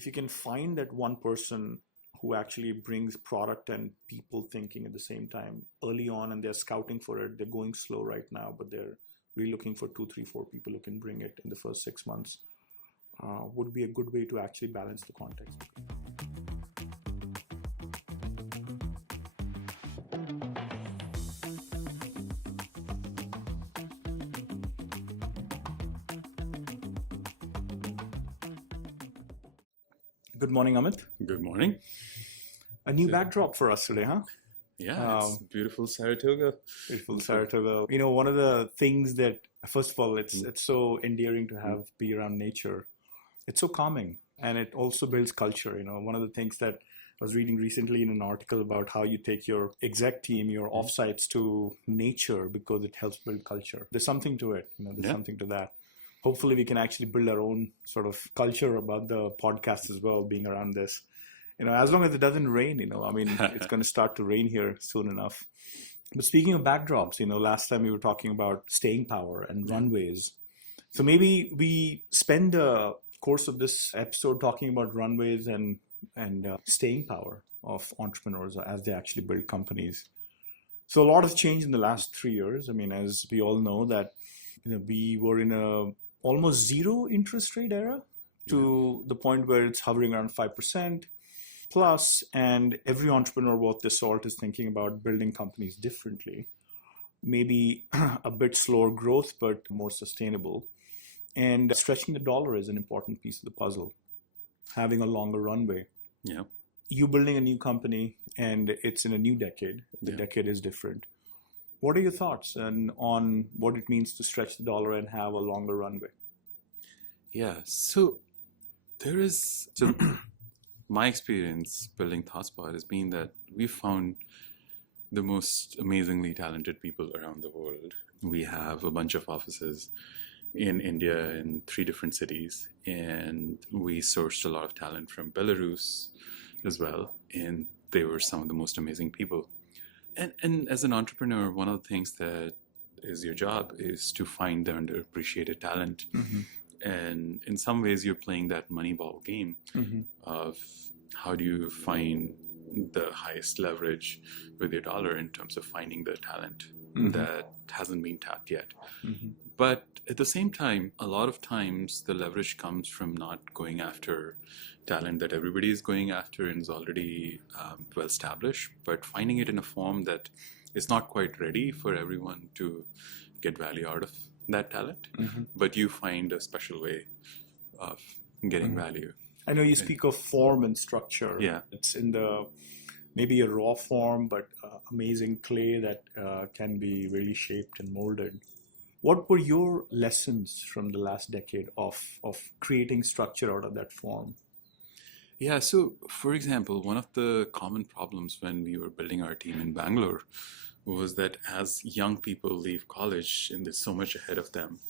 if you can find that one person who actually brings product and people thinking at the same time early on, and they're scouting for it, they're going slow right now, but they're really looking for 2, 3, 4 people who can bring it in the first 6 months, would be a good way to actually balance the context. Good morning, Amit. Good morning. A new backdrop for us today, huh? Yeah, it's beautiful Saratoga. Beautiful Saratoga. You know, one of the things that, first of all, it's so endearing to be around nature. It's so calming, and it also builds culture. You know, one of the things that I was reading recently in an article about how you take your exec team, your offsites to nature because it helps build culture. There's something to it. You know, there's something to that. Hopefully we can actually build our own sort of culture about the podcast as well, being around this. You know, as long as it doesn't rain, you know, I mean, it's going to start to rain here soon enough. But speaking of backdrops, you know, last time we were talking about staying power and runways. So maybe we spend the course of this episode talking about runways and staying power of entrepreneurs as they actually build companies. So a lot has changed in the last 3 years. I mean, as we all know that, you know, we were in a almost zero interest rate era to the point where it's hovering around 5% plus, and every entrepreneur worth their salt is thinking about building companies differently. Maybe a bit slower growth, but more sustainable. And stretching the dollar is an important piece of the puzzle. Having a longer runway. Yeah. You building a new company, and it's in a new decade. The decade is different. What are your thoughts on what it means to stretch the dollar and have a longer runway? Yeah, so my experience building ThoughtSpot has been that we've found the most amazingly talented people around the world. We have a bunch of offices in India in 3 different cities, and we sourced a lot of talent from Belarus as well, and they were some of the most amazing people. And as an entrepreneur, one of the things that is your job is to find the underappreciated talent. Mm-hmm. And in some ways, you're playing that Moneyball game of how do you find the highest leverage with your dollar in terms of finding the talent that hasn't been tapped yet. Mm-hmm. But at the same time, a lot of times the leverage comes from not going after talent that everybody is going after and is already well established, but finding it in a form that is not quite ready for everyone to get value out of that talent, but you find a special way of getting value. I know you speak of form and structure. Yeah. It's in maybe a raw form, but amazing clay that can be really shaped and molded. What were your lessons from the last decade of creating structure out of that form? Yeah, so for example, one of the common problems when we were building our team in Bangalore was that as young people leave college and there's so much ahead of them,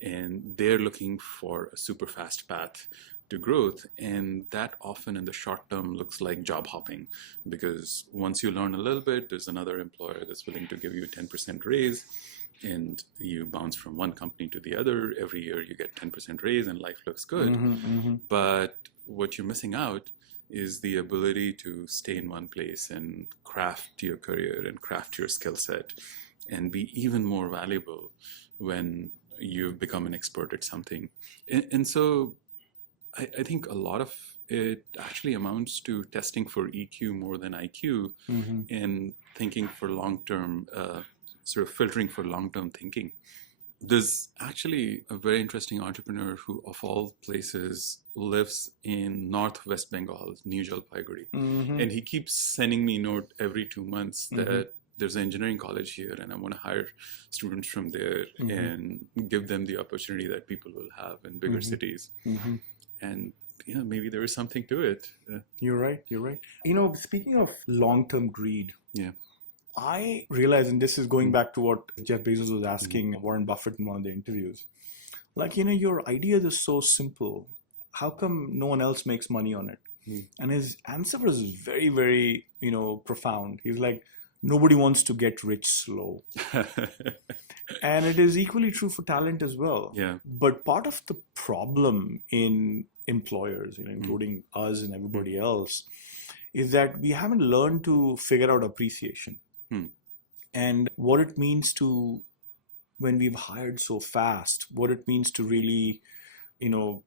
and they're looking for a super fast path to growth, and that often in the short term looks like job hopping, because once you learn a little bit, there's another employer that's willing to give you a 10% raise, and you bounce from one company to the other. Every year you get 10% raise and life looks good. But what you're missing out is the ability to stay in one place and craft your career and craft your skill set and be even more valuable when you've become an expert at something. And so I think a lot of it actually amounts to testing for EQ more than IQ and thinking for long-term, sort of filtering for long-term thinking. There's actually a very interesting entrepreneur who, of all places, lives in Northwest Bengal, New Jalpaiguri. And he keeps sending me a note every 2 months that there's an engineering college here and I want to hire students from there and give them the opportunity that people will have in bigger cities. And maybe there is something to it. You're right. You know, speaking of long-term greed, I realize, and this is going back to what Jeff Bezos was asking Warren Buffett in one of the interviews, like, you know, your idea is so simple. How come no one else makes money on it? And his answer was very, very, profound. He's like, nobody wants to get rich slow. And it is equally true for talent as well. Yeah. But part of the problem in employers, including us and everybody else, is that we haven't learned to figure out appreciation and what it means to, when we've hired so fast, what it means to really,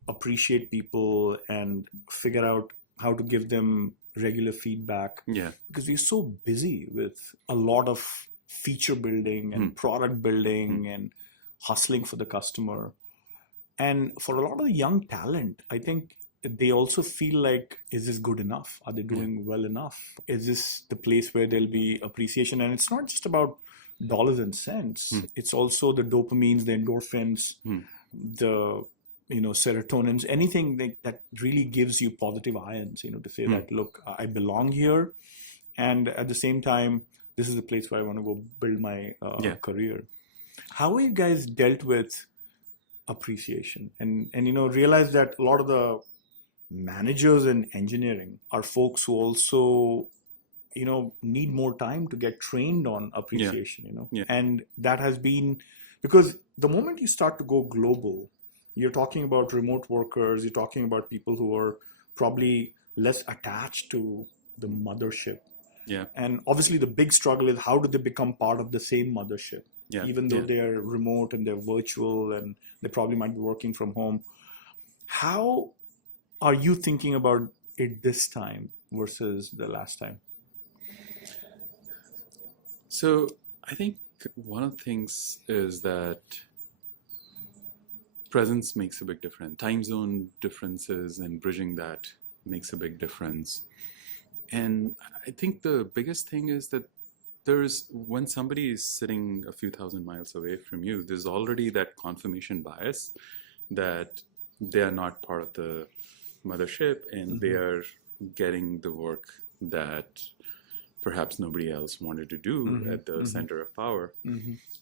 appreciate people and figure out how to give them regular feedback. Yeah. Because we're so busy with a lot of feature building and product building and hustling for the customer. And for a lot of the young talent, I think they also feel like, is this good enough? Are they doing well enough? Is this the place where there'll be appreciation? And it's not just about dollars and cents. It's also the dopamines, the endorphins, the serotonins, anything that really gives you positive ions, to say that, look, I belong here. And at the same time, this is the place where I want to go build my career. How have you guys dealt with appreciation and realize that a lot of the managers in engineering are folks who also need more time to get trained on appreciation, and that has been because the moment you start to go global, you're talking about remote workers, you're talking about people who are probably less attached to the mothership. Yeah. And obviously the big struggle is how do they become part of the same mothership? Yeah. Even though they're remote and they're virtual and they probably might be working from home. How are you thinking about it this time versus the last time? So I think one of the things is that presence makes a big difference. Time zone differences and bridging that makes a big difference. And I think the biggest thing is that when somebody is sitting a few thousand miles away from you, there's already that confirmation bias that they are not part of the mothership and they are getting the work that perhaps nobody else wanted to do at the center of power.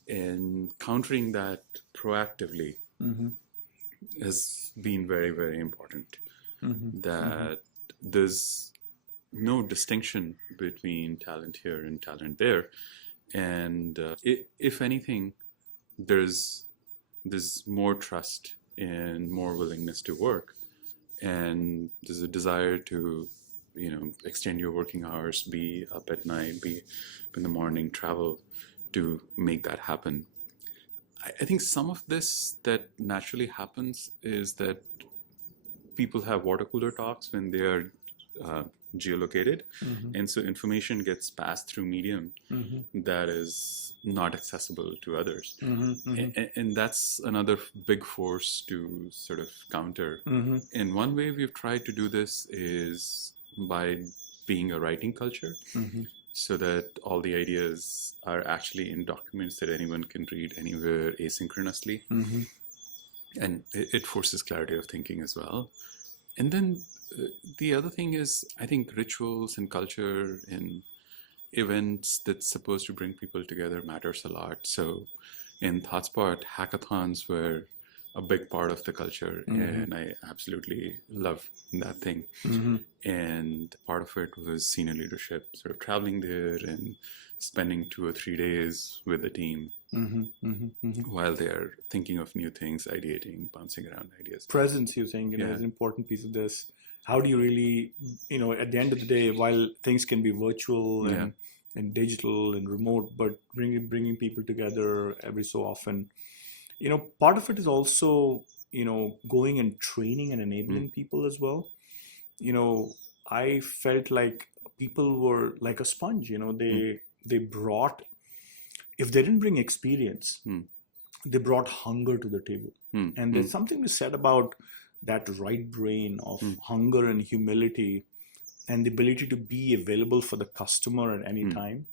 And countering that proactively has been very, very important. That there's no distinction between talent here and talent there. And if anything, there's more trust and more willingness to work. And there's a desire to, extend your working hours, be up at night, be up in the morning, travel to make that happen. I think some of this that naturally happens is that people have water cooler talks when they are geolocated, and so information gets passed through medium that is not accessible to others, and that's another big force to sort of counter. And one way we've tried to do this is by being a writing culture, so that all the ideas are actually in documents that anyone can read anywhere asynchronously, and it forces clarity of thinking as well. And then the other thing is, I think rituals and culture and events that's supposed to bring people together matters a lot. So in ThoughtSpot, hackathons were a big part of the culture, and I absolutely love that thing. And part of it was senior leadership, sort of traveling there and spending 2 or 3 days with the team while they're thinking of new things, ideating, bouncing around ideas. Presence, you're saying, is an important piece of this. How do you really, at the end of the day, while things can be virtual and digital and remote, but bringing people together every so often, part of it is also, going and training and enabling people as well. I felt like people were like a sponge, they brought, if they didn't bring experience, they brought hunger to the table. And there's something to said about that right brain of hunger and humility and the ability to be available for the customer at any time,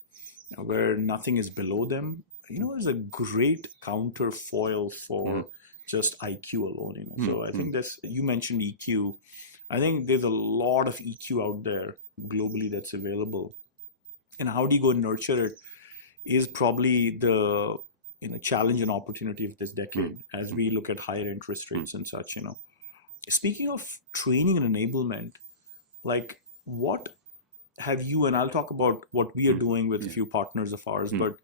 where nothing is below them. Is a great counterfoil for just IQ alone. So I think you mentioned EQ. I think there's a lot of EQ out there globally that's available. And how do you go and nurture it is probably the challenge and opportunity of this decade as we look at higher interest rates and such. Speaking of training and enablement, like what have you, and I'll talk about what we are doing with a few partners of ours, but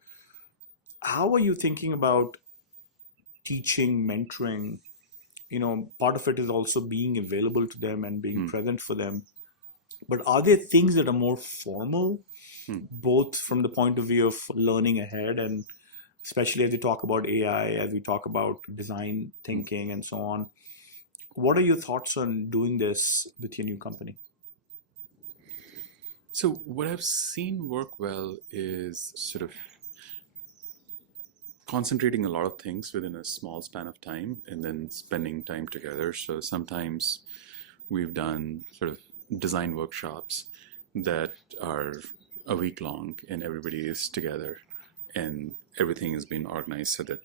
how are you thinking about teaching, mentoring, part of it is also being available to them and being present for them. But are there things that are more formal, both from the point of view of learning ahead, and especially as we talk about AI, as we talk about design thinking and so on? What are your thoughts on doing this with your new company? So what I've seen work well is sort of concentrating a lot of things within a small span of time and then spending time together. So sometimes we've done sort of design workshops that are a week long and everybody is together and everything has been organized so that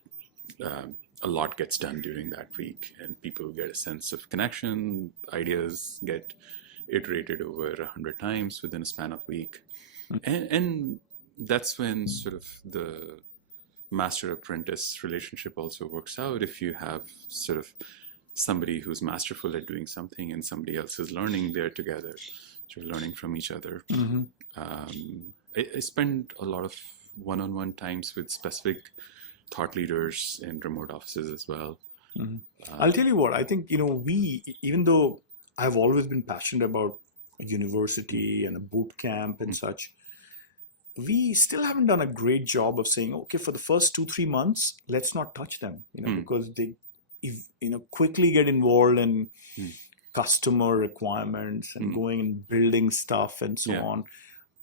a lot gets done during that week and people get a sense of connection, ideas get iterated over 100 times within a span of a week. And that's when sort of the master apprentice relationship also works out. If you have sort of somebody who's masterful at doing something and somebody else is learning, they're together, so learning from each other. I spend a lot of one-on-one times with specific thought leaders in remote offices as well. I'll tell you what, I think, even though I've always been passionate about a university and a boot camp and such, we still haven't done a great job of saying, okay, for the first 2-3 months, let's not touch them, because they, quickly get involved in customer requirements and going and building stuff and so on.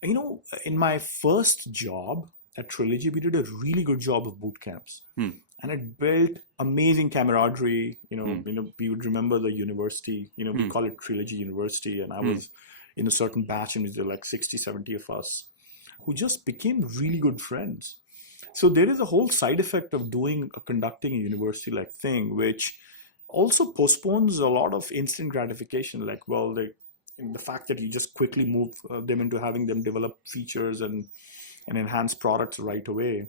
In my first job at Trilogy, we did a really good job of boot camps, and it built amazing camaraderie. We would remember the university. We call it Trilogy University, and I was in a certain batch, and there were like 60, 70 of us who just became really good friends. So there is a whole side effect of conducting a university-like thing, which also postpones a lot of instant gratification. Like, the fact that you just quickly move them into having them develop features and enhance products right away,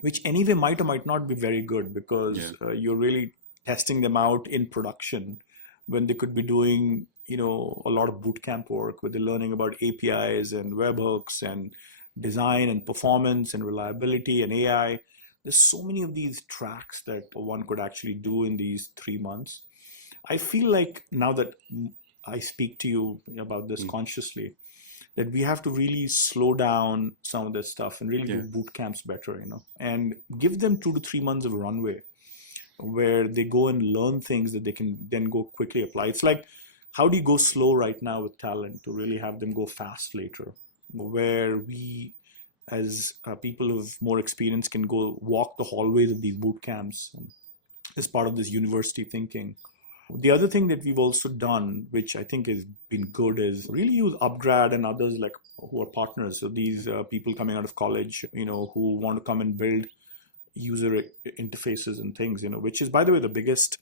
which anyway might or might not be very good, because you're really testing them out in production when they could be doing a lot of bootcamp work where they're learning about APIs and webhooks and design and performance and reliability and AI. There's so many of these tracks that one could actually do in these 3 months. I feel like now that I speak to you about this consciously, that we have to really slow down some of this stuff and really do boot camps better, and give them 2 to 3 months of runway where they go and learn things that they can then go quickly apply. It's like, how do you go slow right now with talent to really have them go fast later? Where we, as people of more experience, can go walk the hallways of these boot camps as part of this university thinking. The other thing that we've also done, which I think has been good, is really use Upgrad and others like who are partners. So these people coming out of college, who want to come and build user interfaces and things, which is, by the way, the biggest,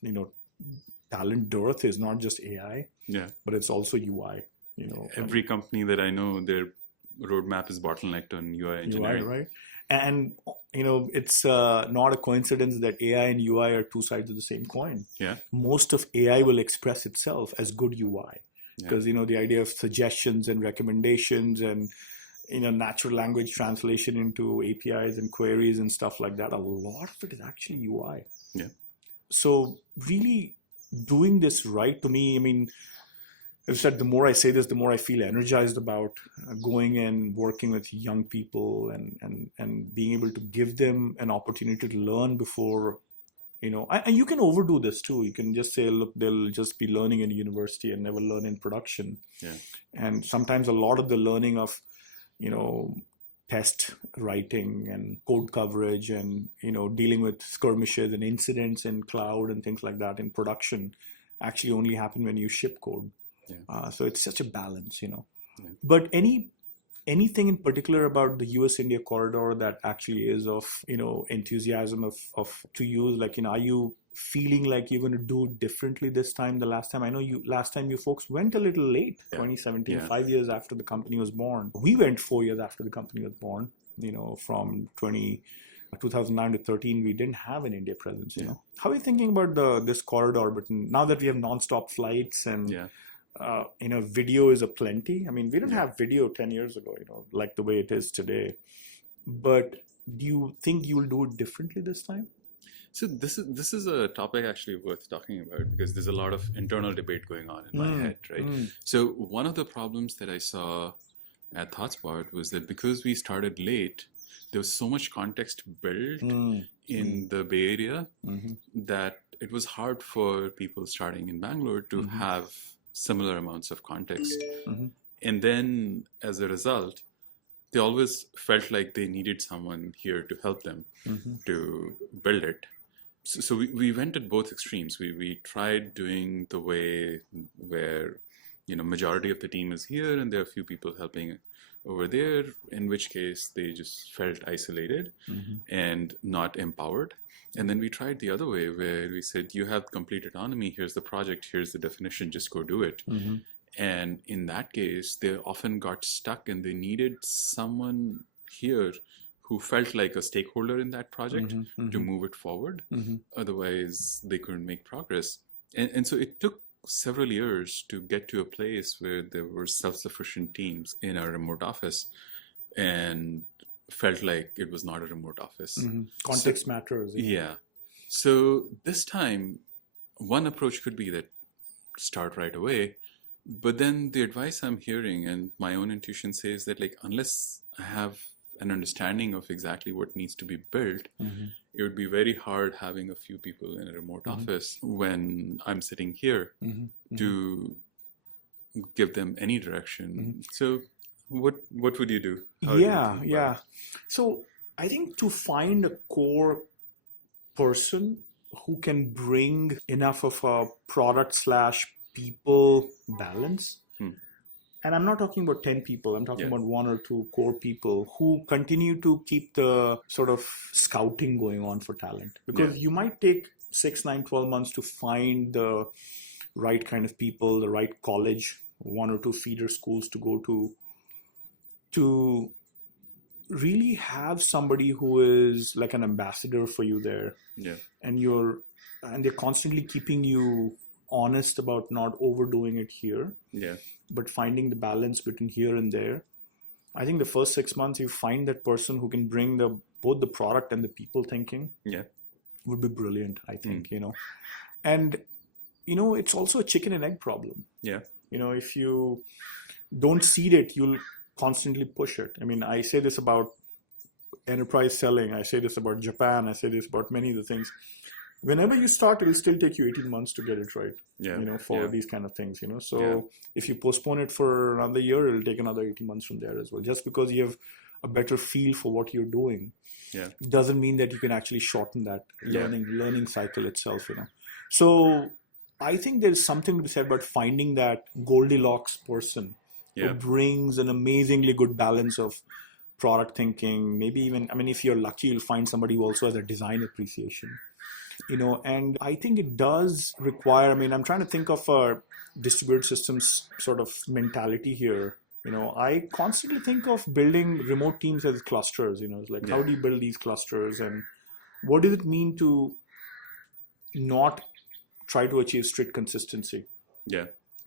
talent dearth is not just AI, but it's also UI. Every company that I know, their roadmap is bottlenecked on UI engineering. UI, right? And it's not a coincidence that AI and UI are two sides of the same coin. Most of AI will express itself as good UI, because the idea of suggestions and recommendations and natural language translation into APIs and queries and stuff like that, a lot of it is actually UI. So really doing this right, to me, as I said, the more I say this, the more I feel energized about going and working with young people and being able to give them an opportunity to learn before, and you can overdo this too. You can just say, look, they'll just be learning in university and never learn in production. And sometimes a lot of the learning of, test writing and code coverage and, dealing with skirmishes and incidents in cloud and things like that in production actually only happen when you ship code. So it's such a balance, But anything in particular about the US-India corridor that actually is of, enthusiasm of to use, like, are you feeling like you're going to do differently this time? The last time, I know last time you folks went a little late, 2017, 5 years after the company was born. We went 4 years after the company was born, from 2009 to 13, we didn't have an India presence, How are you thinking about this corridor? But now that we have nonstop flights and video is aplenty. We didn't have video 10 years ago, like the way it is today. But do you think you will do it differently this time? So this is a topic actually worth talking about because there's a lot of internal debate going on in my head, right? So one of the problems that I saw at ThoughtSpot was that because we started late, there was so much context built in the Bay Area that it was hard for people starting in Bangalore to have similar amounts of context. And then as a result, they always felt like they needed someone here to help them to build it. So we went at both extremes. We tried doing the way where, majority of the team is here and there are a few people helping over there, in which case they just felt isolated and not empowered. And then we tried the other way where we said, you have complete autonomy. Here's the project. Here's the definition. Just go do it. And in that case, they often got stuck and they needed someone here who felt like a stakeholder in that project to move it forward. Otherwise, they couldn't make progress. And so it took several years to get to a place where there were self-sufficient teams in our remote office and felt like it was not a remote office. Context matters. Yeah. So this time, one approach could be that start right away. But then the advice I'm hearing and my own intuition says that unless I have an understanding of exactly what needs to be built, it would be very hard having a few people in a remote office when I'm sitting here to give them any direction. So what would you do? Yeah. So I think to find a core person who can bring enough of a product/people balance. And I'm not talking about 10 people. I'm talking about 1 or 2 core people who continue to keep the sort of scouting going on for talent. Because you might take 6, 9, 12 months to find the right kind of people, the right college, 1 or 2 feeder schools to go to really have somebody who is like an ambassador for you there. And they're constantly keeping you honest about not overdoing it here, but finding the balance between here and there. I think the first 6 months you find that person who can bring both the product and the people thinking would be brilliant, I think. And it's also a chicken and egg problem. If you don't seed it, you'll constantly push it. I mean, I say this about enterprise selling, I say this about Japan, I say this about many of the things. Whenever you start, it'll still take you 18 months to get it right, for these kind of things, So if you postpone it for another year, it'll take another 18 months from there as well. Just because you have a better feel for what you're doing doesn't mean that you can actually shorten that learning cycle itself, So I think there's something to be said about finding that Goldilocks person who brings an amazingly good balance of product thinking. Maybe even, if you're lucky, you'll find somebody who also has a design appreciation. And I think it does require, I'm trying to think of a distributed systems sort of mentality here. I constantly think of building remote teams as clusters, it's like, how do you build these clusters and what does it mean to not try to achieve strict consistency?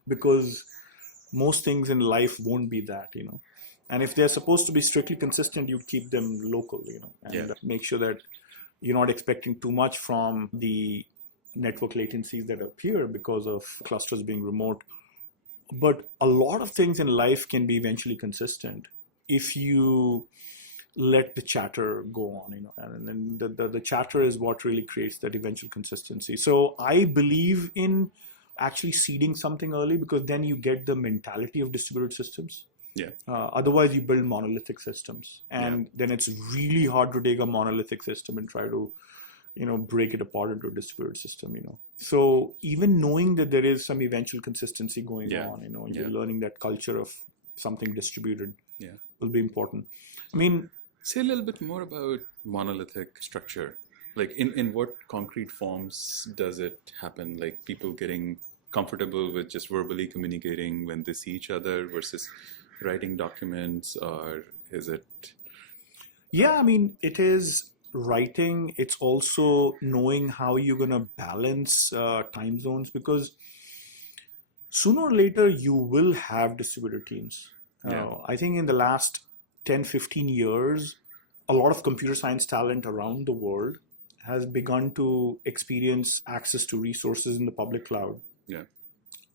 Because most things in life won't be that, and if they're supposed to be strictly consistent, you keep them local, and make sure that you're not expecting too much from the network latencies that appear because of clusters being remote. But a lot of things in life can be eventually consistent if you let the chatter go on, and then the chatter is what really creates that eventual consistency. So I believe in actually seeding something early because then you get the mentality of distributed systems. Otherwise, you build monolithic systems, and then it's really hard to take a monolithic system and try to, break it apart into a distributed system. So even knowing that there is some eventual consistency going on, and you're learning that culture of something distributed, will be important. Say a little bit more about monolithic structure. Like in what concrete forms does it happen? Like people getting comfortable with just verbally communicating when they see each other versus writing documents, or is it? It is writing. It's also knowing how you're going to balance time zones, because sooner or later you will have distributed teams. I think in the last 10, 15 years, a lot of computer science talent around the world has begun to experience access to resources in the public cloud, Yeah.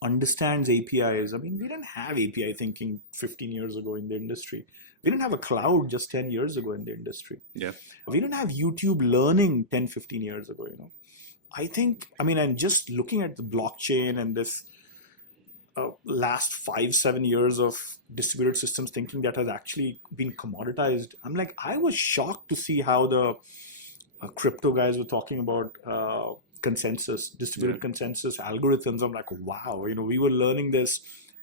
understands APIs. I mean, we didn't have API thinking 15 years ago in the industry. We didn't have a cloud just 10 years ago in the industry. Yeah. We didn't have YouTube learning 10, 15 years ago, I think, and just looking at the blockchain and this last 5-7 years of distributed systems thinking that has actually been commoditized. I'm like, I was shocked to see how the crypto guys were talking about consensus, distributed consensus algorithms. I'm like, wow, we were learning this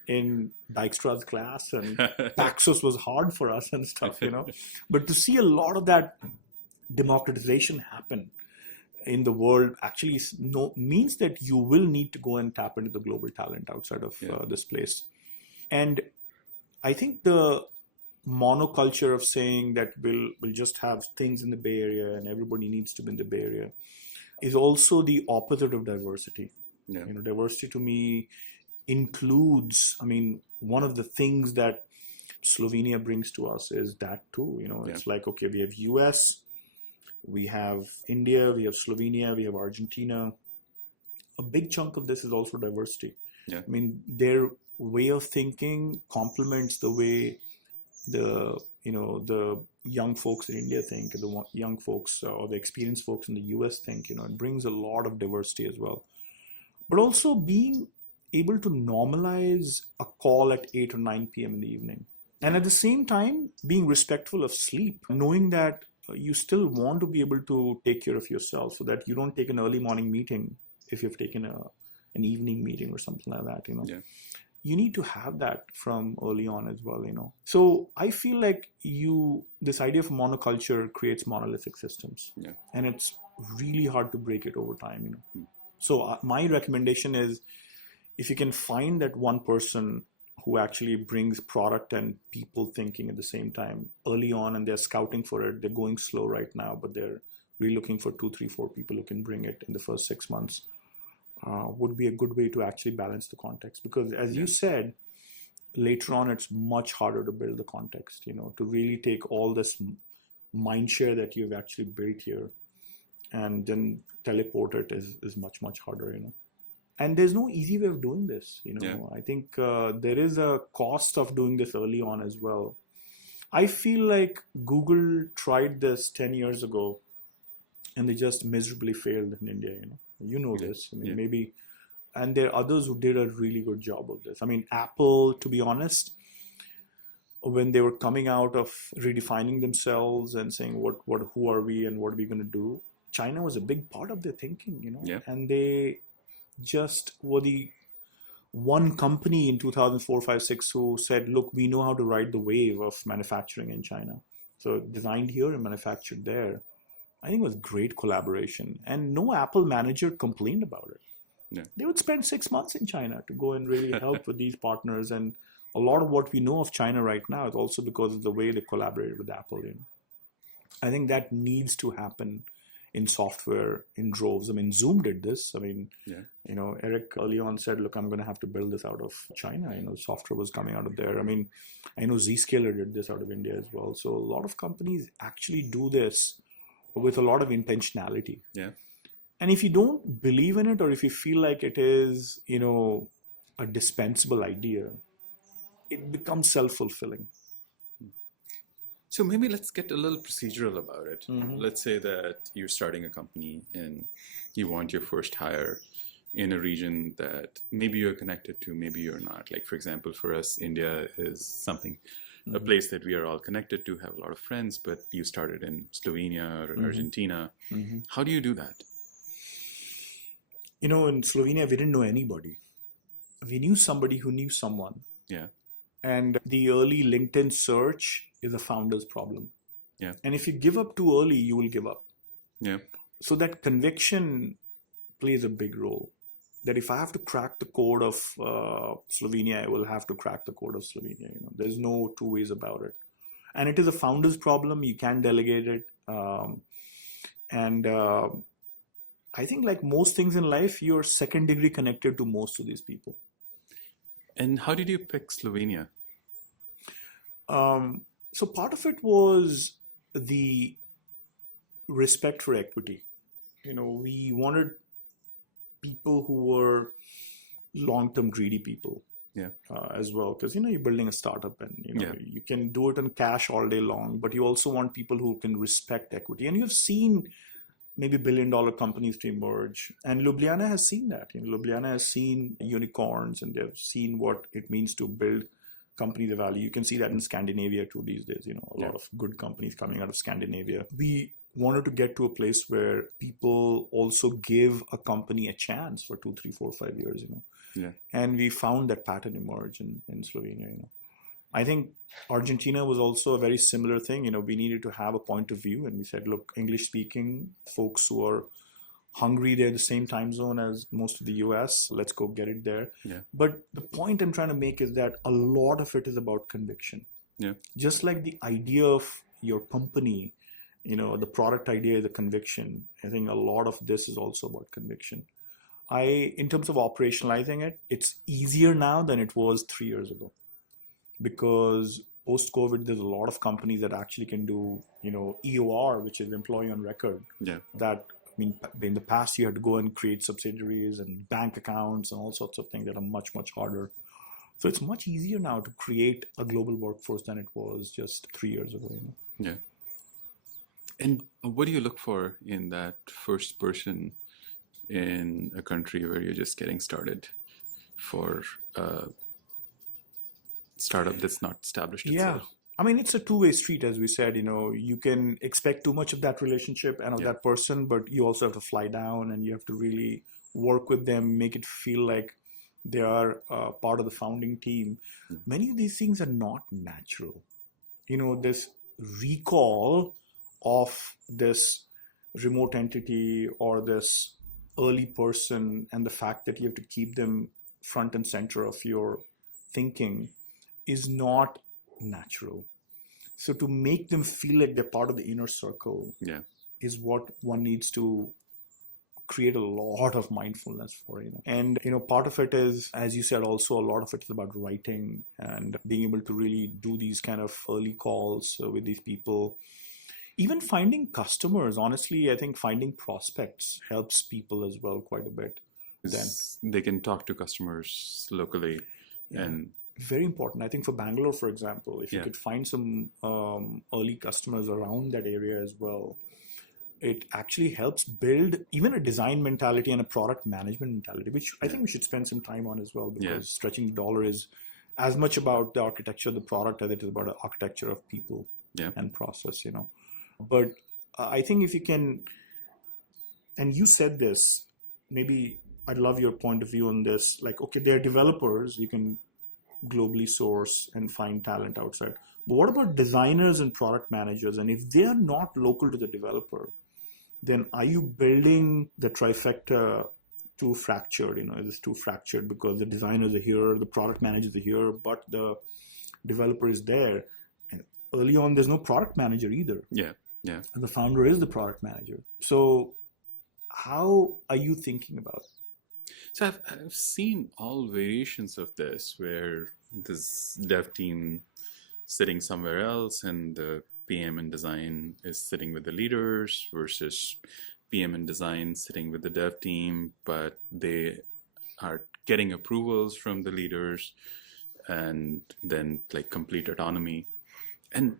in Dijkstra's class, and Paxos was hard for us and stuff, But to see a lot of that democratization happen in the world actually means that you will need to go and tap into the global talent outside of this place. And I think the monoculture of saying that we'll just have things in the Bay Area and everybody needs to be in the Bay Area is also the opposite of diversity. Yeah. Diversity to me includes, one of the things that Slovenia brings to us is that too. It's like, okay, we have US, we have India, we have Slovenia, we have Argentina. A big chunk of this is also diversity. Yeah. Their way of thinking complements the way the young folks in India think, the young folks or the experienced folks in the US think. It brings a lot of diversity as well. But also being able to normalize a call at 8 or 9 p.m. in the evening. And at the same time, being respectful of sleep, knowing that you still want to be able to take care of yourself so that you don't take an early morning meeting if you've taken an evening meeting or something like that, Yeah. You need to have that from early on as well, So I feel like this idea of monoculture creates monolithic systems. Yeah. And it's really hard to break it over time, So my recommendation is if you can find that one person who actually brings product and people thinking at the same time early on, and they're scouting for it. They're going slow right now, but they're really looking for 2, 3, 4 people who can bring it in the first 6 months. Would be a good way to actually balance the context. Because as you said, later on, it's much harder to build the context, to really take all this mind share that you've actually built here and then teleport it is much, much harder, And there's no easy way of doing this, I think there is a cost of doing this early on as well. I feel like Google tried this 10 years ago and they just miserably failed in India, this. Maybe, and there are others who did a really good job of this. Apple, to be honest, when they were coming out of redefining themselves and saying who are we and what are we going to do, China was a big part of their thinking, and they just were the one company in 2004, 5, 6 who said, look, we know how to ride the wave of manufacturing in China. So designed here and manufactured there. I think it was great collaboration. And no Apple manager complained about it. Yeah. They would spend 6 months in China to go and really help with these partners. And a lot of what we know of China right now is also because of the way they collaborated with Apple. I think that needs to happen in software in droves. Zoom did this. Eric early on said, look, I'm going to have to build this out of China. Software was coming out of there. I know Zscaler did this out of India as well. So a lot of companies actually do this with a lot of intentionality. Yeah. And if you don't believe in it, or if you feel like it is, a dispensable idea, it becomes self-fulfilling. So maybe let's get a little procedural about it. Mm-hmm. Let's say that you're starting a company and you want your first hire in a region that maybe you're connected to, maybe you're not. Like, for example, for us, India is something, a place that we are all connected to, have a lot of friends, but you started in Slovenia or Argentina. Mm-hmm. How do you do that? In Slovenia, we didn't know anybody. We knew somebody who knew someone. Yeah. And the early LinkedIn search is a founder's problem. Yeah. And if you give up too early, you will give up. Yeah. So that conviction plays a big role. That if I have to crack the code of Slovenia, I will have to crack the code of Slovenia. There's no two ways about it. And it is a founder's problem. You can delegate it. I think like most things in life, you're second degree connected to most of these people. And how did you pick Slovenia? So part of it was the respect for equity. we wanted people who were long-term greedy people. Yeah. As well, because you're building a startup, and Yeah. you can do it on cash all day long, but you also want people who can respect equity. And you've seen maybe billion-dollar companies to emerge, and Ljubljana has seen that. Ljubljana has seen unicorns, and they've seen what it means to build companies of value. You can see that in Scandinavia too these days. A lot of good companies coming out of Scandinavia. We wanted to get to a place where people also give a company a chance for 2, 3, 4, 5 years. Yeah. And we found that pattern emerge in Slovenia. I think Argentina was also a very similar thing. We needed to have a point of view, and we said, look, English speaking folks who are hungry, they're the same time zone as most of the US. Let's go get it there. Yeah. But the point I'm trying to make is that a lot of it is about conviction. Yeah. Just like the idea of your company, the product idea, the conviction. I think a lot of this is also about conviction. In terms of operationalizing it, it's easier now than it was 3 years ago, because post-COVID, there's a lot of companies that actually can do, EOR, which is employee on record. Yeah. That, in the past, you had to go and create subsidiaries and bank accounts and all sorts of things that are much, much harder. So it's much easier now to create a global workforce than it was just 3 years ago. Yeah. And what do you look for in that first person in a country where you're just getting started for a startup that's not established itself? Yeah. It's a two-way street, as we said. You can expect too much of that relationship and of that person, but you also have to fly down, and you have to really work with them, make it feel like they are part of the founding team. Many of these things are not natural. This recall of this remote entity or this early person, and the fact that you have to keep them front and center of your thinking is not natural. So to make them feel like they're part of the inner circle is what one needs to create a lot of mindfulness for. And part of it is, as you said, also a lot of it is about writing and being able to really do these kind of early calls with these people. Even finding customers, honestly, I think finding prospects helps people as well quite a bit. Then they can talk to customers locally. And very important. I think for Bangalore, for example, if you could find some early customers around that area as well, it actually helps build even a design mentality and a product management mentality, which I think we should spend some time on as well, because stretching the dollar is as much about the architecture of the product as it is about the architecture of people and process. But I think if you can, and you said this, maybe I'd love your point of view on this. Like, okay, they're developers, you can globally source and find talent outside. But what about designers and product managers? And if they are not local to the developer, then are you building the trifecta too fractured? Is it too fractured because the designers are here, the product managers are here, but the developer is there? And early on, there's no product manager either. Yeah. And the founder is the product manager. So how are you thinking about it? So I've seen all variations of this, where this dev team sitting somewhere else and the PM in design is sitting with the leaders, versus PM in design sitting with the dev team, but they are getting approvals from the leaders, and then like complete autonomy. And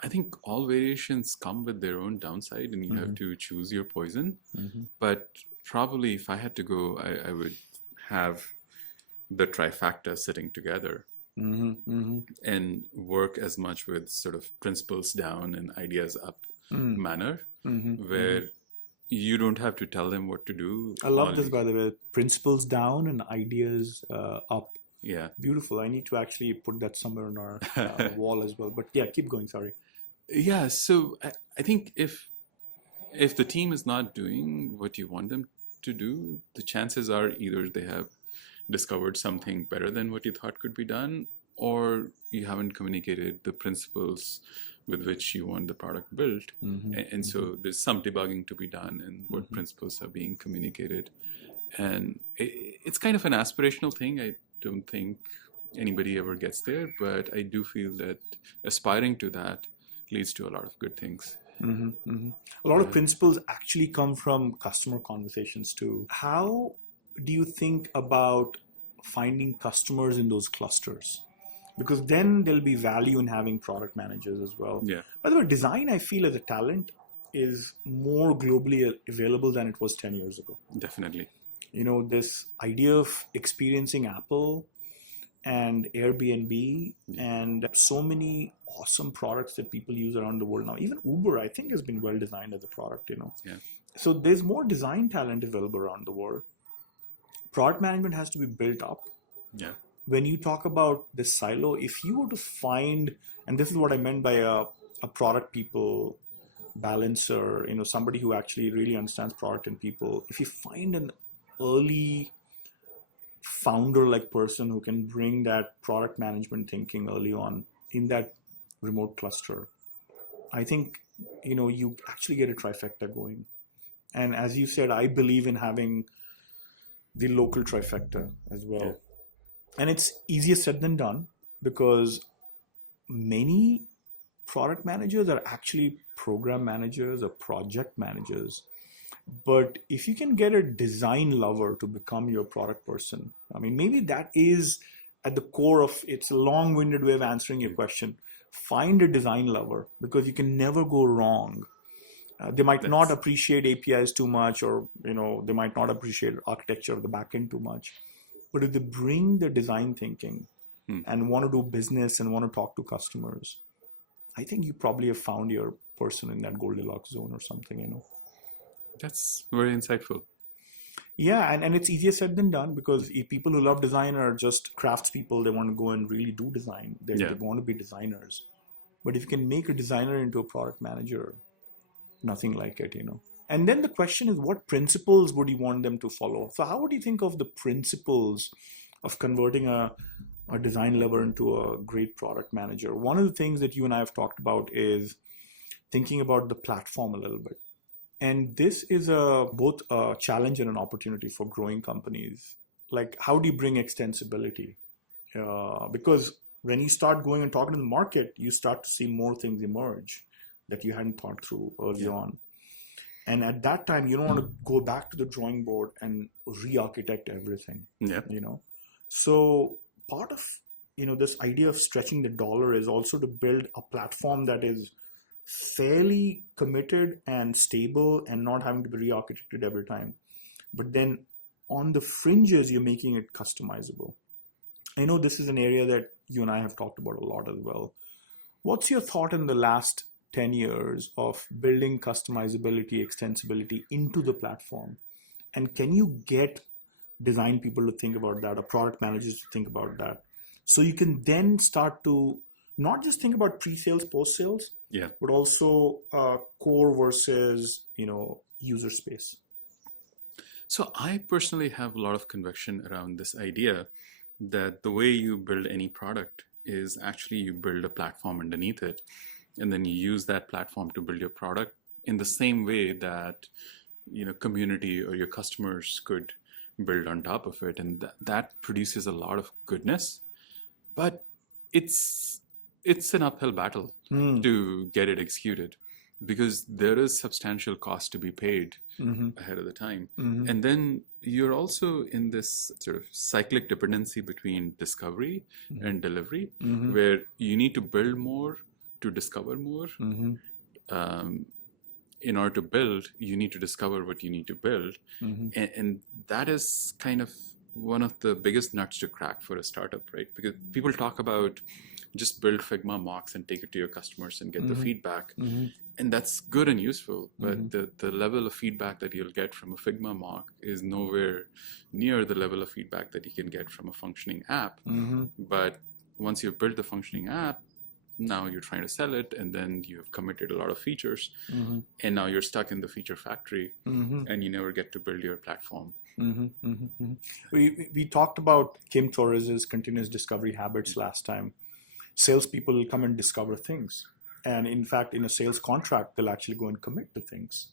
I think all variations come with their own downside, and you have to choose your poison. But probably if I had to go, I would have the trifecta sitting together and work as much with sort of principles down and ideas up manner, where you don't have to tell them what to do. I love this, by the way. Principles down and ideas up. Yeah. Beautiful. I need to actually put that somewhere on our wall as well. But yeah, keep going. Sorry. Yeah. So I think if the team is not doing what you want them to do, the chances are either they have discovered something better than what you thought could be done, or you haven't communicated the principles with which you want the product built. And so there's some debugging to be done in what principles are being communicated. And it's kind of an aspirational thing. I don't think anybody ever gets there, but I do feel that aspiring to that leads to a lot of good things. A lot of principles actually come from customer conversations too. How do you think about finding customers in those clusters? Because then there'll be value in having product managers as well. Yeah. By the way, design, I feel, as a talent is more globally available than it was 10 years ago. Definitely. This idea of experiencing Apple and Airbnb and so many awesome products that people use around the world now. Even Uber, I think, has been well designed as a product, Yeah. So there's more design talent available around the world. Product management has to be built up. Yeah. When you talk about this silo, if you were to find, and this is what I meant by a product people balancer, somebody who actually really understands product and people, if you find an early founder-like person who can bring that product management thinking early on in that remote cluster, I think, you actually get a trifecta going. And as you said, I believe in having the local trifecta as well. Yeah. And it's easier said than done because many product managers are actually program managers or project managers. But if you can get a design lover to become your product person, I mean, maybe that is at the core of, it's a long-winded way of answering your question. Find a design lover because you can never go wrong. They might not appreciate APIs too much, or, they might not appreciate architecture of the backend too much. But if they bring the design thinking and want to do business and want to talk to customers, I think you probably have found your person in that Goldilocks zone or something, That's very insightful. Yeah, and it's easier said than done because people who love design are just craftspeople. They want to go and really do design. They want to be designers. But if you can make a designer into a product manager, nothing like it, And then the question is, what principles would you want them to follow? So how would you think of the principles of converting a design lover into a great product manager? One of the things that you and I have talked about is thinking about the platform a little bit. And this is both a challenge and an opportunity for growing companies. Like, how do you bring extensibility? Because when you start going and talking to the market, you start to see more things emerge that you hadn't thought through early on. And at that time, you don't want to go back to the drawing board and re-architect everything. Yeah. So part of, this idea of stretching the dollar is also to build a platform that is fairly committed and stable and not having to be re-architected every time. But then on the fringes, you're making it customizable. I know this is an area that you and I have talked about a lot as well. What's your thought in the last 10 years of building customizability, extensibility into the platform? And can you get design people to think about that, or product managers to think about that? So you can then start to not just think about pre-sales, post-sales, but also core versus, user space. So I personally have a lot of conviction around this idea that the way you build any product is actually you build a platform underneath it, and then you use that platform to build your product in the same way that, community or your customers could build on top of it. And that produces a lot of goodness, but it's an uphill battle to get it executed because there is substantial cost to be paid ahead of the time. And then you're also in this sort of cyclic dependency between discovery and delivery, where you need to build more to discover more. In order to build, you need to discover what you need to build. And that is kind of one of the biggest nuts to crack for a startup, right? Because people talk about just build Figma mocks and take it to your customers and get the feedback. And that's good and useful, but the level of feedback that you'll get from a Figma mock is nowhere near the level of feedback that you can get from a functioning app. But once you've built the functioning app, now you're trying to sell it, and then you've committed a lot of features, and now you're stuck in the feature factory, and you never get to build your platform. We talked about Kim Torres's continuous discovery habits last time. Salespeople will come and discover things. And in fact, in a sales contract, they'll actually go and commit to things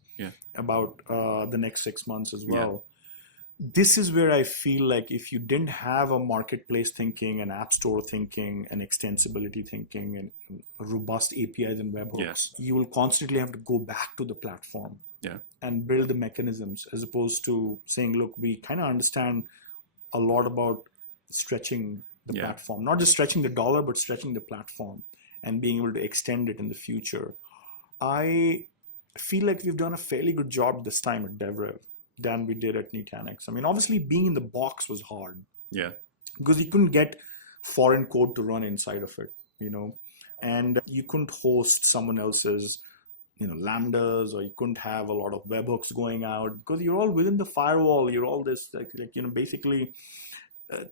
about the next 6 months as well. this is where I feel like if you didn't have a marketplace thinking, an app store thinking, an extensibility thinking, and robust APIs and webhooks, you will constantly have to go back to the platform and build the mechanisms, as opposed to saying, look, we kind of understand a lot about stretching the platform, not just stretching the dollar, but stretching the platform and being able to extend it in the future. I feel like we've done a fairly good job this time at DevRev than we did at Nutanix. I mean, obviously being in the box was hard. Yeah. Because you couldn't get foreign code to run inside of it, and you couldn't host someone else's, lambdas, or you couldn't have a lot of webhooks going out because you're all within the firewall. You're all this, basically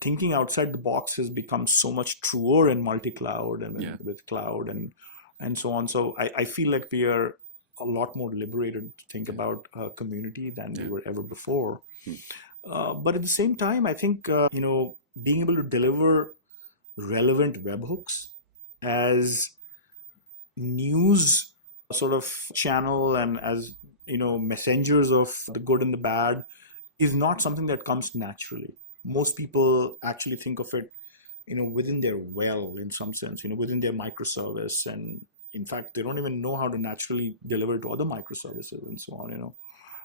thinking outside the box has become so much truer in multi-cloud and with cloud and so on. So I feel like we are a lot more liberated to think about community than we were ever before. But at the same time, I think, being able to deliver relevant webhooks as news sort of channel and as, messengers of the good and the bad is not something that comes naturally. Most people actually think of it, within their well, in some sense, within their microservice. And in fact, they don't even know how to naturally deliver to other microservices and so on,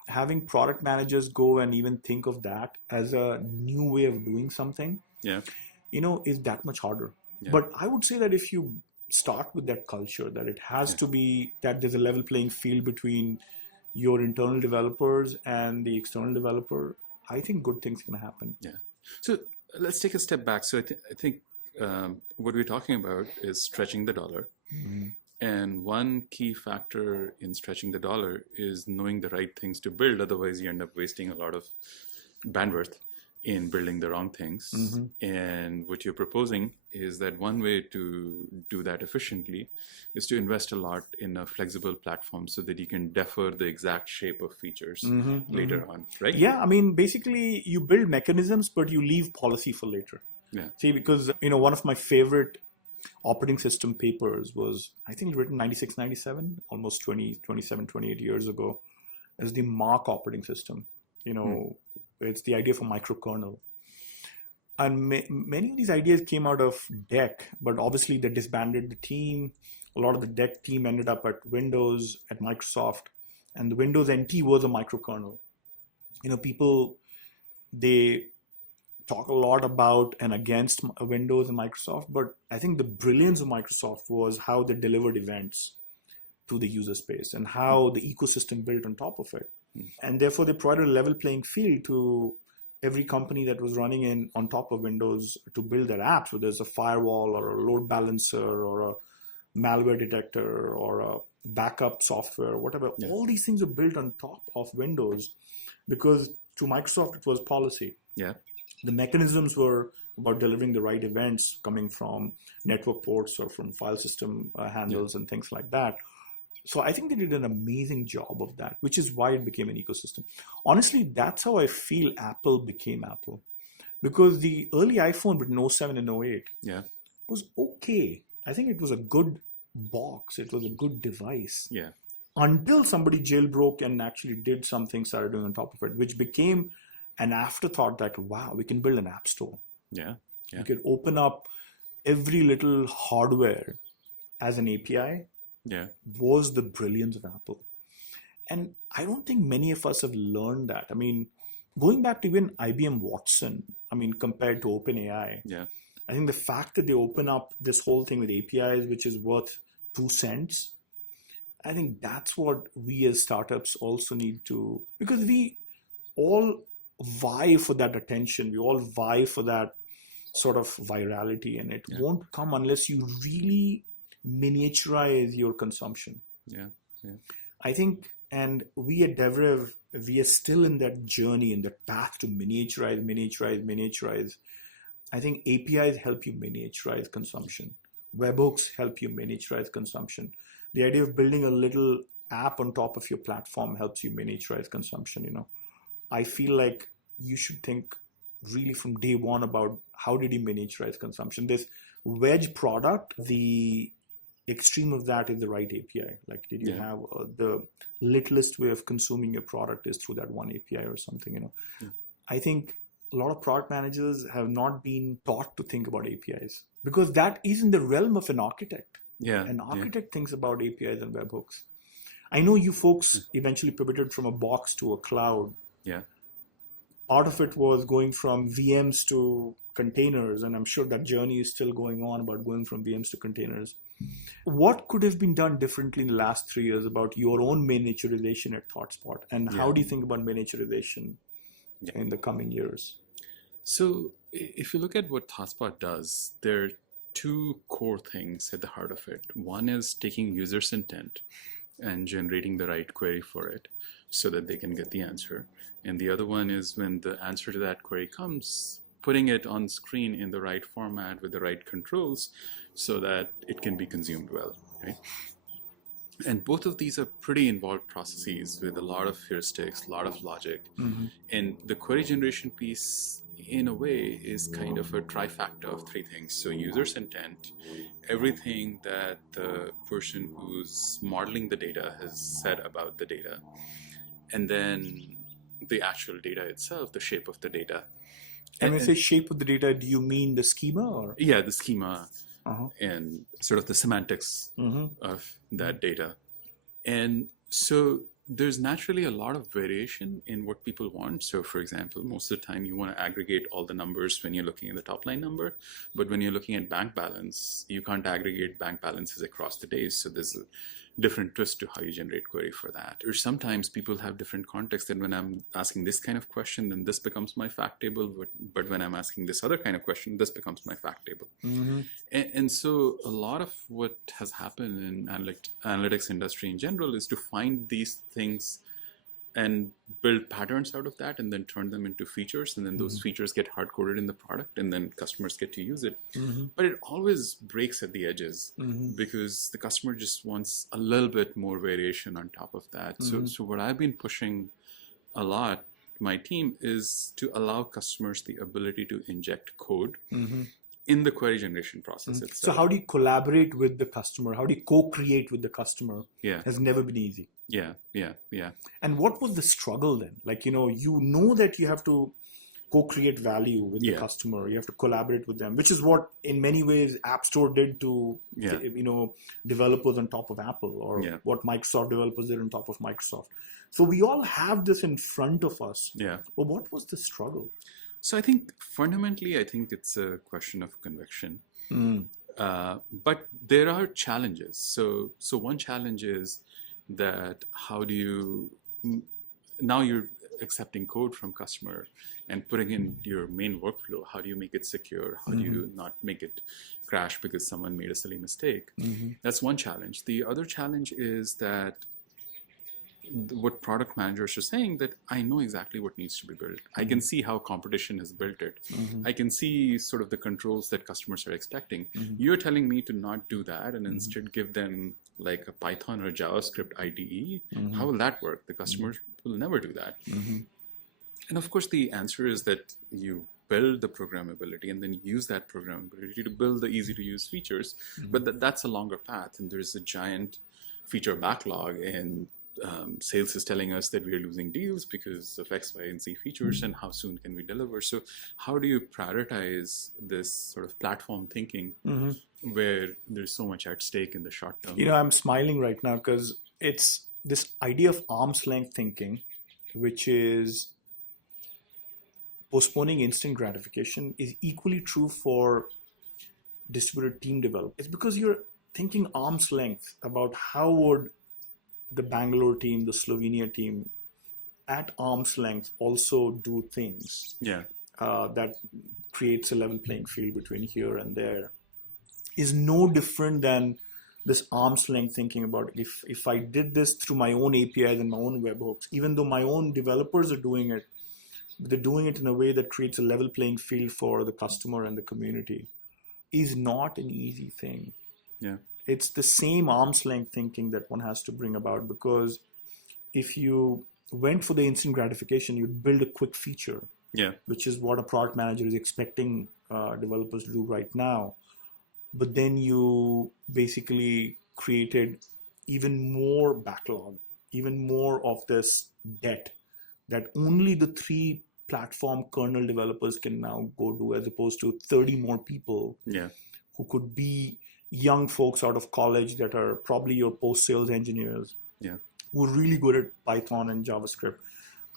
Having product managers go and even think of that as a new way of doing something, is that much harder. Yeah. But I would say that if you start with that culture, that it has to be, that there's a level playing field between your internal developers and the external developer, I think good things can happen. Yeah. So let's take a step back. So I think what we're talking about is stretching the dollar. Mm-hmm. And one key factor in stretching the dollar is knowing the right things to build. Otherwise, you end up wasting a lot of bandwidth in building the wrong things. Mm-hmm. And what you're proposing is that one way to do that efficiently is to invest a lot in a flexible platform so that you can defer the exact shape of features later on, right? Yeah, I mean, basically you build mechanisms, but you leave policy for later. Yeah. See, because, one of my favorite operating system papers was, I think, written 96, 97, almost 27, 28 years ago, as the Mark operating system. It's the idea of a microkernel. And many of these ideas came out of DEC, but obviously they disbanded the team. A lot of the DEC team ended up at Windows, at Microsoft, and the Windows NT was a microkernel. People, they talk a lot about and against Windows and Microsoft, but I think the brilliance of Microsoft was how they delivered events to the user space and how the ecosystem built on top of it. And therefore, they provided a level playing field to every company that was running on top of Windows to build their apps, whether it's a firewall or a load balancer or a malware detector or a backup software, whatever. Yeah. All these things are built on top of Windows because to Microsoft, it was policy. Yeah. The mechanisms were about delivering the right events coming from network ports or from file system handles and things like that. So I think they did an amazing job of that, which is why it became an ecosystem. Honestly, that's how I feel Apple became Apple. Because the early iPhone with 07 and 08 was okay. I think it was a good box. It was a good device. Yeah. Until somebody jailbroke and actually did something, started doing on top of it, which became an afterthought that, wow, we can build an app store. Yeah. We could open up every little hardware as an API. Yeah, was the brilliance of Apple. And I don't think many of us have learned that. I mean, going back to even IBM Watson, compared to OpenAI, I think the fact that they open up this whole thing with APIs, which is worth 2 cents, I think that's what we as startups also need to, because we all vie for that attention. We all vie for that sort of virality, and it won't come unless you really miniaturize your consumption. I think, and we at DevRev, we are still in that journey, in that path to miniaturize. I think APIs help you miniaturize consumption. Webhooks help you miniaturize consumption. The idea of building a little app on top of your platform helps you miniaturize consumption. I feel like you should think really from day one about how did you miniaturize consumption. This wedge product, the extreme of that is the right API. Like, did you have the littlest way of consuming your product is through that one API or something, I think a lot of product managers have not been taught to think about APIs because that is in the realm of an architect. Yeah. An architect thinks about APIs and webhooks. I know you folks eventually pivoted from a box to a cloud. Yeah. Part of it was going from VMs to containers, and I'm sure that journey is still going on about going from VMs to containers. What could have been done differently in the last 3 years about your own miniaturization at ThoughtSpot? And how do you think about miniaturization in the coming years? So if you look at what ThoughtSpot does, there are two core things at the heart of it. One is taking users' intent and generating the right query for it so that they can get the answer. And the other one is when the answer to that query comes, putting it on screen in the right format with the right controls so that it can be consumed well, right? And both of these are pretty involved processes with a lot of heuristics, a lot of logic. And the query generation piece, in a way, is kind of a trifecta of three things. So user's intent, everything that the person who's modeling the data has said about the data, and then the actual data itself, the shape of the data. And when you say shape of the data, do you mean the schema? Or? Yeah, the schema and sort of the semantics of that data. And so there's naturally a lot of variation in what people want. So for example, most of the time you want to aggregate all the numbers when you're looking at the top line number, but when you're looking at bank balance, you can't aggregate bank balances across the days. So there's a different twist to how you generate query for that. Or sometimes people have different contexts, and when I'm asking this kind of question, then this becomes my fact table, but when I'm asking this other kind of question, this becomes my fact table. And so a lot of what has happened in analytics industry in general is to find these things and build patterns out of that and then turn them into features, and then those features get hard-coded in the product and then customers get to use it. But it always breaks at the edges because the customer just wants a little bit more variation on top of that. So what I've been pushing a lot, my team, is to allow customers the ability to inject code in the query generation process itself. So how do you collaborate with the customer? How do you co-create with the customer? Has never been easy. Yeah. And what was the struggle then? Like, you know that you have to co-create value with the customer. You have to collaborate with them, which is what in many ways App Store did to, developers on top of Apple, or what Microsoft developers did on top of Microsoft. So we all have this in front of us. But what was the struggle? So I think fundamentally, it's a question of conviction. But there are challenges. So one challenge is that how do you, now you're accepting code from customer and putting in your main workflow, how do you make it secure? How do you not make it crash because someone made a silly mistake? That's one challenge. The other challenge is that what product managers are saying, that I know exactly what needs to be built. I can see how competition has built it. I can see sort of the controls that customers are expecting. You're telling me to not do that and instead give them like a Python or JavaScript IDE. How will that work? The customers will never do that. And of course, the answer is that you build the programmability and then use that programmability to build the easy to use features. But that's a longer path, and there's a giant feature backlog, and sales is telling us that we are losing deals because of X, Y, and Z features, and how soon can we deliver? So how do you prioritize this sort of platform thinking where there's so much at stake in the short term? I'm smiling right now because it's this idea of arm's length thinking, which is postponing instant gratification, is equally true for distributed team development. It's because you're thinking arm's length about how would the Bangalore team, the Slovenia team, at arm's length also do things that creates a level playing field between here and there, is no different than this arm's length thinking about if I did this through my own APIs and my own webhooks, even though my own developers are doing it, they're doing it in a way that creates a level playing field for the customer and the community, is not an easy thing. It's the same arm's length thinking that one has to bring about, because if you went for the instant gratification, you'd build a quick feature, which is what a product manager is expecting developers to do right now. But then you basically created even more backlog, even more of this debt that only the three platform kernel developers can now go do, as opposed to 30 more people who could be young folks out of college that are probably your post-sales engineers who are really good at Python and JavaScript.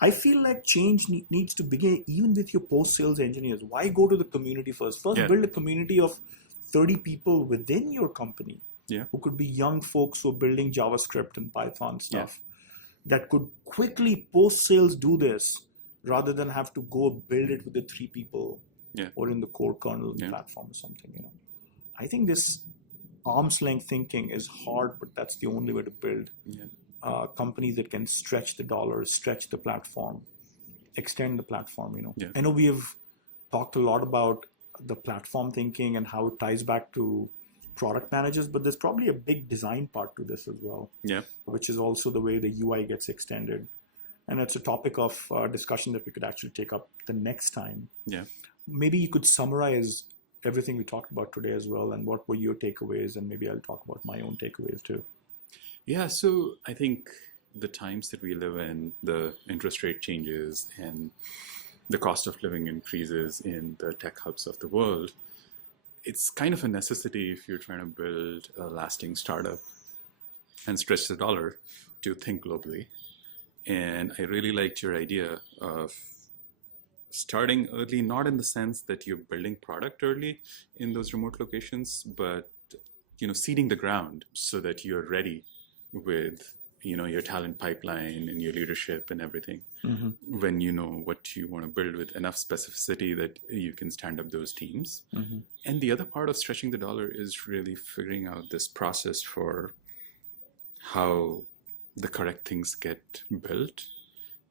I feel like change needs to begin even with your post-sales engineers. Why go to the community first? First, build a community of 30 people within your company who could be young folks who are building JavaScript and Python stuff that could quickly post-sales do this rather than have to go build it with the 3 people or in the core kernel platform or something. I think this arm's length thinking is hard, but that's the only way to build companies that can stretch the dollars, stretch the platform, extend the platform. I know we have talked a lot about the platform thinking and how it ties back to product managers, but there's probably a big design part to this as well, which is also the way the UI gets extended. And it's a topic of discussion that we could actually take up the next time. Maybe you could summarize everything we talked about today as well, and what were your takeaways, and maybe I'll talk about my own takeaways too. So I think the times that we live in, the interest rate changes and the cost of living increases in the tech hubs of the world, it's kind of a necessity if you're trying to build a lasting startup and stretch the dollar to think globally. And I really liked your idea of starting early, not in the sense that you're building product early in those remote locations, but seeding the ground so that you're ready with your talent pipeline and your leadership and everything when you know what you want to build with enough specificity that you can stand up those teams. And the other part of stretching the dollar is really figuring out this process for how the correct things get built.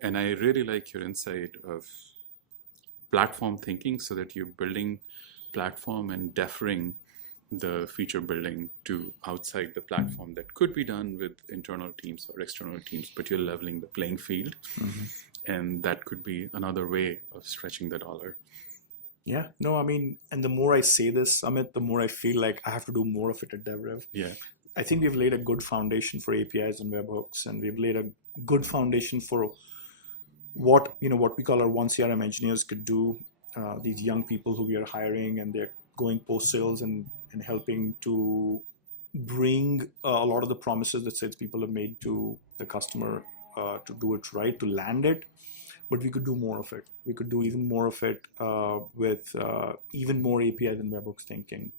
And I really like your insight of platform thinking, so that you're building platform and deferring the feature building to outside the platform that could be done with internal teams or external teams, but you're leveling the playing field. And that could be another way of stretching the dollar. And the more I say this, Amit, the more I feel like I have to do more of it at DevRev. I think we've laid a good foundation for APIs and webhooks, and we've laid a good foundation for what we call our one CRM engineers could do. These young people who we are hiring, and they're going post-sales and helping to bring a lot of the promises that salespeople have made to the customer to do it right, to land it. But we could do more of it. We could do even more of it with even more APIs and webhooks thinking.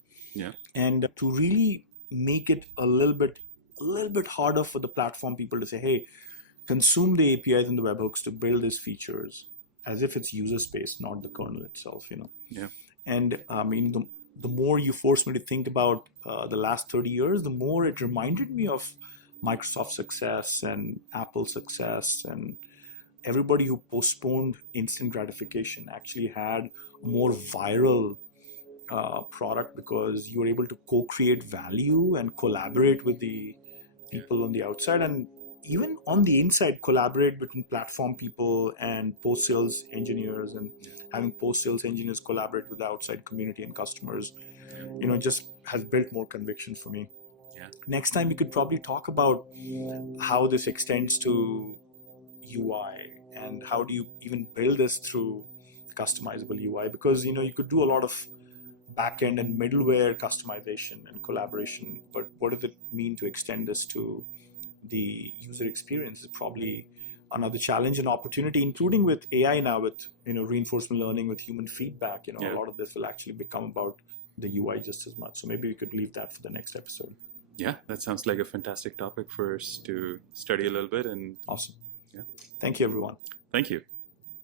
And to really make it a little bit harder for the platform people to say, hey, consume the APIs and the webhooks to build these features, as if it's user space, not the kernel itself. And the more you forced me to think about the last 30 years, the more it reminded me of Microsoft's success and Apple's success, and everybody who postponed instant gratification actually had a more viral product, because you were able to co-create value and collaborate with the people on the outside, and even on the inside, collaborate between platform people and post-sales engineers, and having post-sales engineers collaborate with the outside community and customers, just has built more conviction for me. Next time we could probably talk about how this extends to UI, and how do you even build this through customizable UI, because you could do a lot of backend and middleware customization and collaboration, but what does it mean to extend this to the user experience is probably another challenge and opportunity, including with AI now, with reinforcement learning, with human feedback. A lot of this will actually become about the UI just as much. So maybe we could leave that for the next episode. That sounds like a fantastic topic for us to study a little bit. And awesome. Thank you, everyone. Thank you.